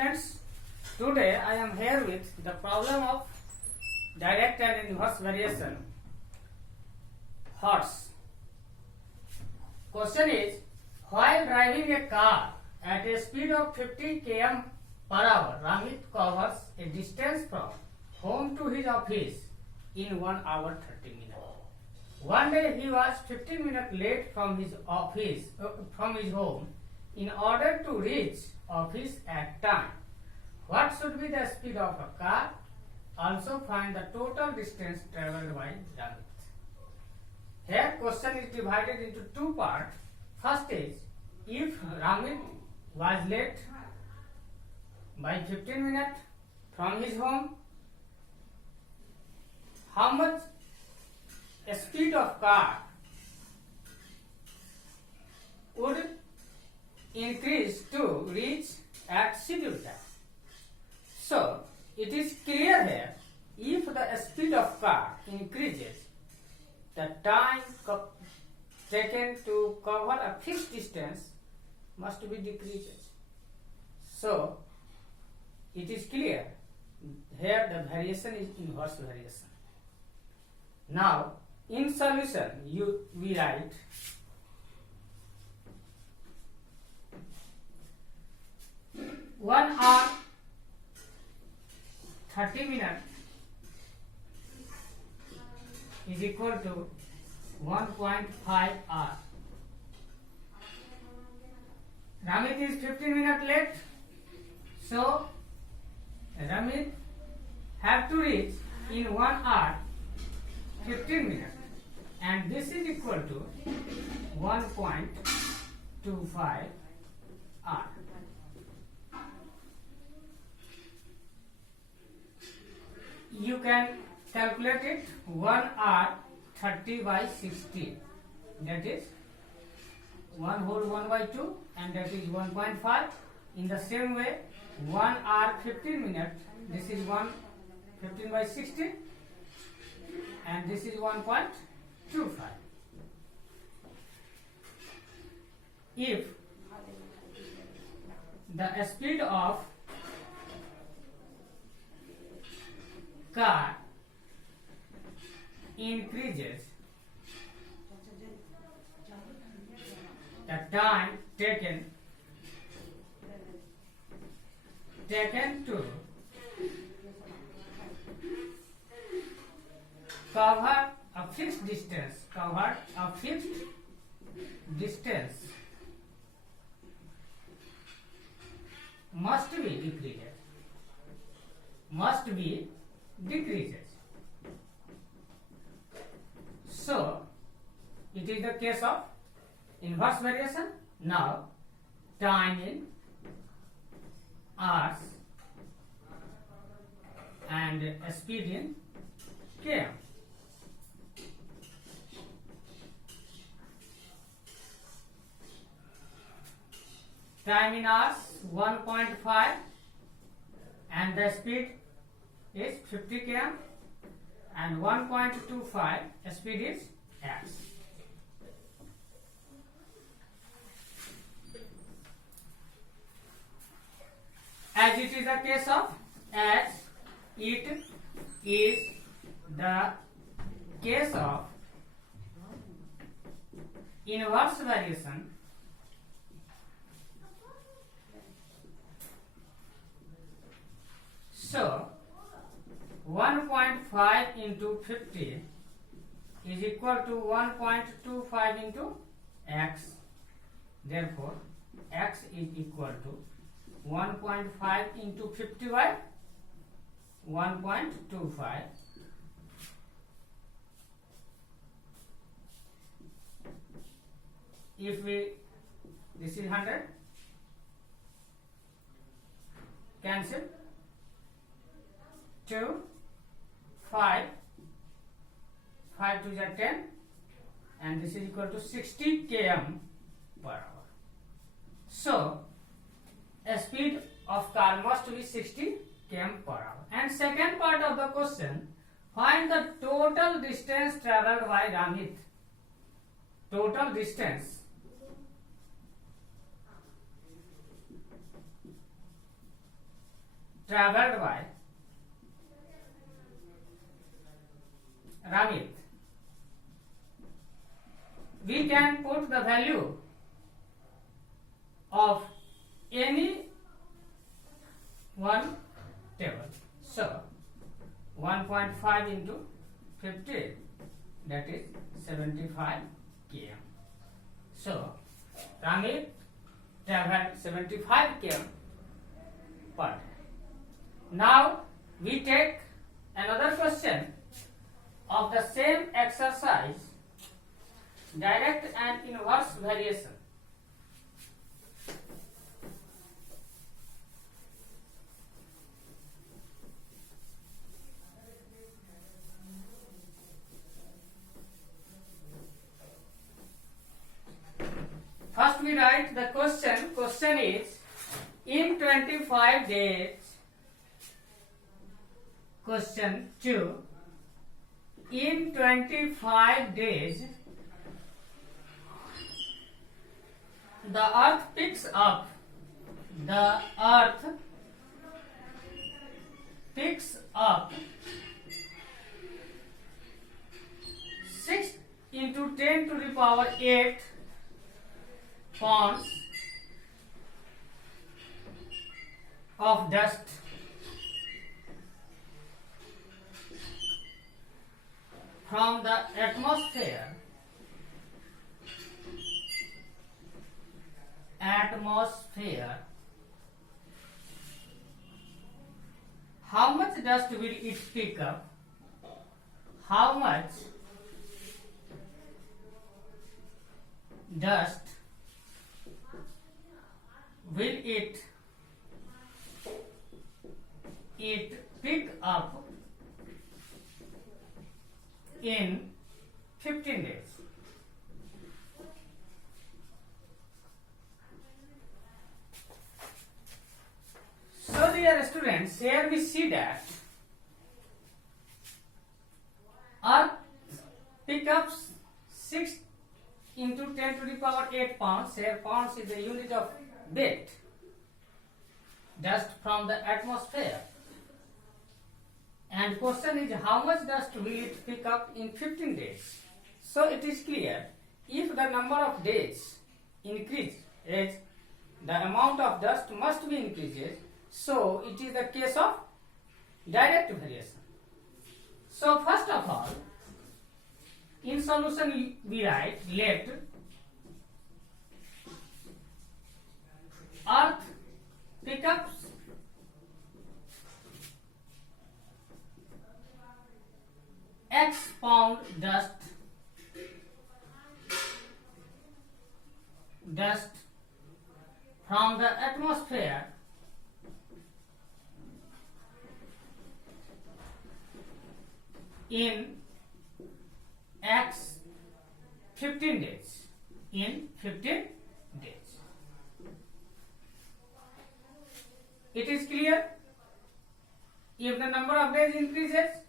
students, today I am here with the problem of direct and inverse variation horse. Question is, while driving a car at a speed of 50 km per hour, Ramit covers a distance from home to his office in 1 hour 30 minutes. One day he was 15 minutes late from his home in order to reach office at time. What should be the speed of a car? Also find the total distance travelled by Ramit. Here question is divided into two parts. First is, if Ramit was late by 15 minutes from his home, how much speed of car would increase to reach at scheduled time? So it is clear here, if the speed of car increases, the time taken to cover a fixed distance must be decreases. So it is clear here the variation is inverse variation. Now in solution we write 1 hour 30 minutes is equal to 1.5 hour. Ramit is 15 minutes late, so Ramit have to reach in 1 hour 15 minutes, and this is equal to 1.25 hour. You can calculate it 1 hour 30 by 60, that is 1 whole 1 by 2, and that is 1.5. In the same way, 1 hour 15 minutes, this is 15 by 60, and this is 1.25. If the speed of car increases, the time taken to cover a fixed distance must be decreases. So it is the case of inverse variation. Now time in hours and speed in km. Time in hours 1.5 and the speed is 50 km, and 1.25 speed is x. As it is the case of inverse variation, so 1.5 into 50 is equal to 1.25 into x. Therefore, x is equal to 1.5 into 50 by 1.25. If this is 100, cancel. 2, 5 to the 10, and this is equal to 60 km per hour. So a speed of car must be 60 km per hour. And second part of the question, find the total distance travelled by Ramit. Total distance traveled by Ramit. We can put the value of any one table. So 1.5 into 50, that is 75 km. So Ramit traveled 75 km per day. Now we take another question of the same exercise, direct and inverse variation. First we write the question. Question is, in 25 days, question 2, in 25 days, the earth picks up 6 into 10 to the power 8 pounds of dust from the atmosphere how much dust will it pick up? How much dust will it pick up in 15 days? So dear students, here we see that earth pick up 6 into 10 to the power 8 pounds. Here pounds is the unit of weight, dust from the atmosphere. And question is, how much dust will it pick up in 15 days? So it is clear, if the number of days increases, the amount of dust must be increases. So it is the case of direct variation. So first of all, in solution we write, let earth pick up X pound dust from the atmosphere in X 15 days. In 15 days. It is clear, if the number of days increases,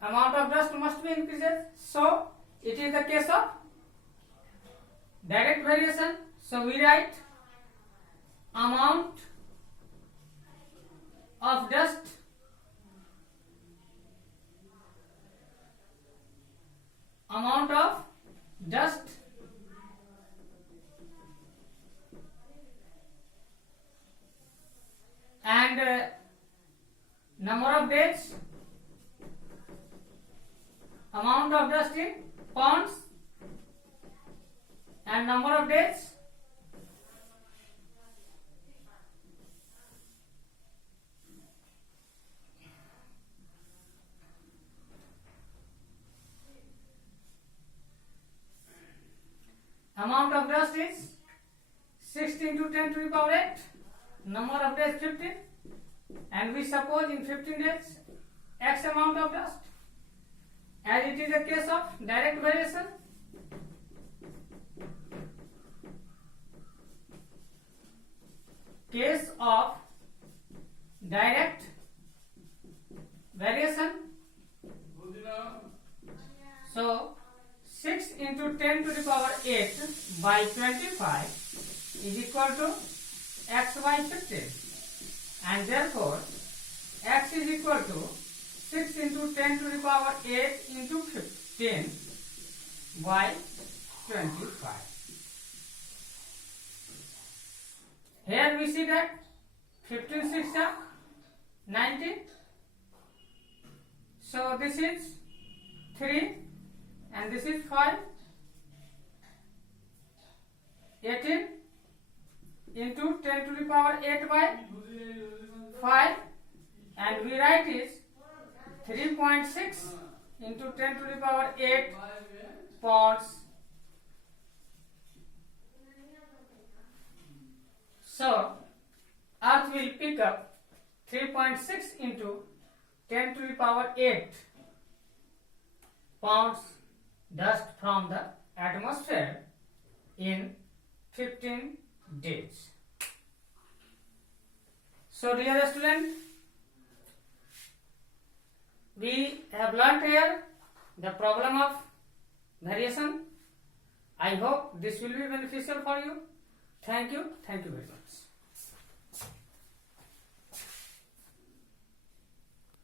amount of dust must be increases. So it is the case of direct variation. So we write amount of dust and number of days, amount of dust in pounds and number of days, amount of dust is 16 to 10 to the power 8, number of days 15, and we suppose in 15 days X amount of dust. As it is a case of direct variation, so 6 into 10 to the power 8 by 25 is equal to x by 15, and therefore x is equal to 6 into 10 to the power 8 into 15 by 25. Here we see that 15 6 are 19. So this is 3 and this is 5. 18 into 10 to the power 8 by 5, and we write is 3.6 into 10 to the power 8 pounds. So Earth will pick up 3.6 into 10 to the power 8 pounds dust from the atmosphere in 15 days. So dear student, we have learnt here the problem of variation. I hope this will be beneficial for you. Thank you very much.